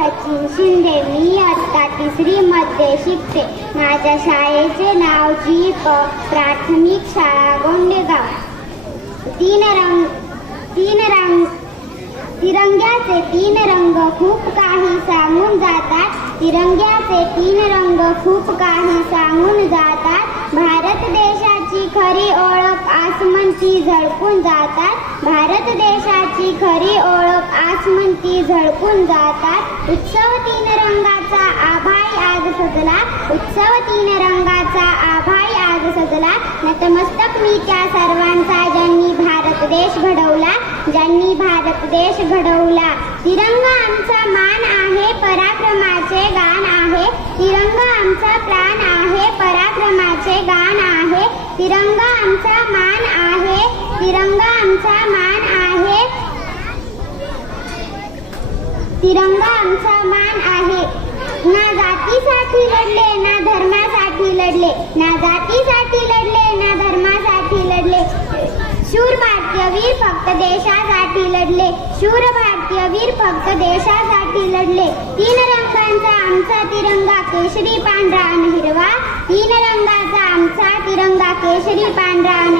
सचिन शिंदे मी आता तिसरी मध्ये शिकते माझ्या शाळेचे नाव जी प प्राथमिक शाळा गोंडेगाव. तीन रंग तीन रंग, तिरंग्याचे तीन रंग खूप काही सांगून जातात. तिरंग्याचे तीन रंग खूप काही सांगून जातात. म्हणती झळकून जातात. भारत देशाची खरी ओळख आज म्हणती झळकून जातात. उत्सव तीन रंगाचा आभाई आज सजला. उत्सव तीन रंगाचा आभाई आज सजला. नतमस्तक मी त्या सर्वांचा ज्यांनी भारत देश घडवला. ज्यांनी भारत देश घडवला. तिरंगा आमचा मान आहे पराक्रमाचे गाण आहे. तिरंगा आमचा प्राण आहे पराक्रमाचे गाण आहे. तिरंगा आमचा मान आहे. तिरंगा आमचा मान आहे. तिरंगा आमचा मान आहे. ना जातीसाठी लढले ना धर्मासाठी लढले. ना जातीसाठी लढले ना धर्मासाठी लढले. शूर भारतीय वीर फक्त देशासाठी लढले. शूर भारतीय वीर फक्त देशासाठी लढले. तीन रंगांचा आमचा तिरंगा केशरी पांढरा आणि हिरवा. तीन रंगाचा आमचा तिरंगा केशरी पांढरा आणि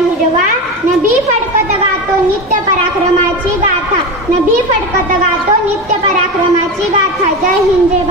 नभी फडकत गातो नित्य पराक्रमाची गाथा. नभी फडकत गातो नित्य पराक्रमाची गाथा. जय हिंद जय भारत.